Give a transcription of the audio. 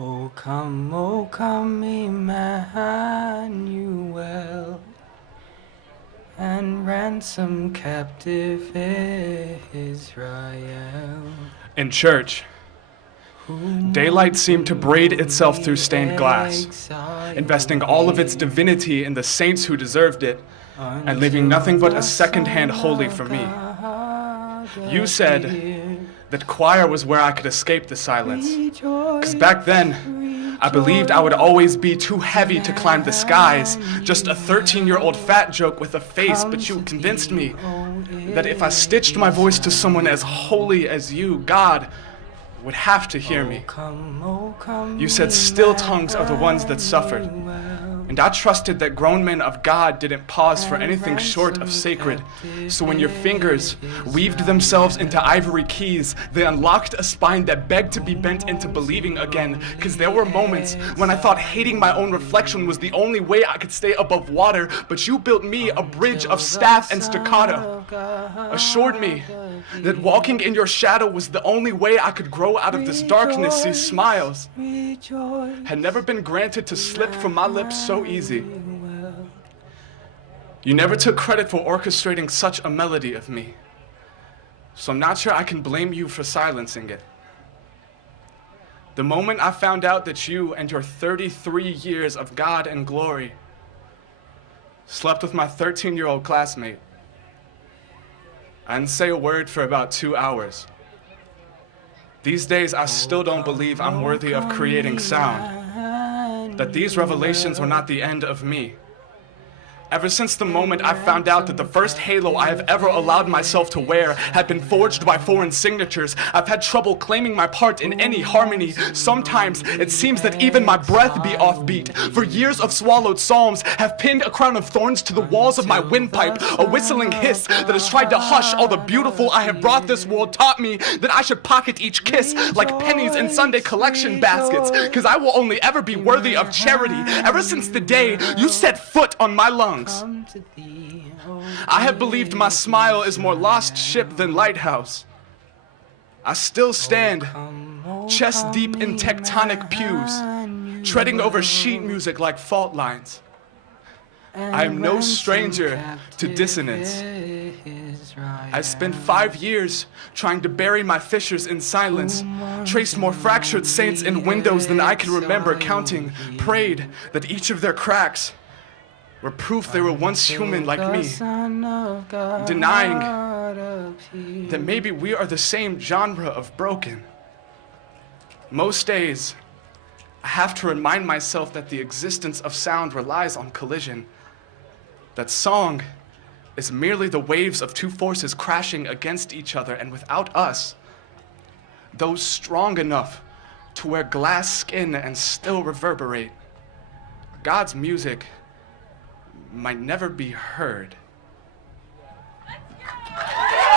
O come, Emmanuel, and ransom captive Israel. In church, daylight seemed to braid itself through stained glass, investing all of its divinity in the saints who deserved it, and leaving nothing but a second-hand holy for me. You said that choir was where I could escape the silence, because back then, I believed I would always be too heavy to climb the skies, just a 13-year-old fat joke with a face, but you convinced me that if I stitched my voice to someone as holy as you, God would have to hear me. You said still tongues are the ones that suffered, and I trusted that grown men of God didn't pause for anything short of sacred. So when your fingers weaved themselves into ivory keys, they unlocked a spine that begged to be bent into believing again. Because there were moments when I thought hating my own reflection was the only way I could stay above water, but you built me a bridge of staff and staccato, assured me that walking in your shadow was the only way I could grow out of this darkness. These smiles had never been granted to slip from my lips so easy. You never took credit for orchestrating such a melody of me, so I'm not sure I can blame you for silencing it. The moment I found out that you and your 33 years of God and glory slept with my 13-year-old classmate, I didn't say a word for about 2 hours. These days, I still don't believe I'm worthy of creating sound, that these revelations were not the end of me. Ever since the moment I found out that the first halo I have ever allowed myself to wear had been forged by foreign signatures, I've had trouble claiming my part in any harmony. Sometimes it seems that even my breath be offbeat. For years of swallowed psalms have pinned a crown of thorns to the walls of my windpipe. A whistling hiss that has tried to hush all the beautiful I have brought this world taught me that I should pocket each kiss like pennies in Sunday collection baskets, because I will only ever be worthy of charity ever since the day you set foot on my lungs. I have believed my smile is more lost ship than lighthouse. I still stand, chest deep in tectonic pews, treading over sheet music like fault lines. I am no stranger to dissonance. I spent 5 years trying to bury my fissures in silence, traced more fractured saints in windows than I can remember counting, prayed that each of their cracks were proof they were once human like me, denying that maybe we are the same genre of broken. Most days, I have to remind myself that the existence of sound relies on collision, that song is merely the waves of two forces crashing against each other, and without us, those strong enough to wear glass skin and still reverberate, God's music might never be heard.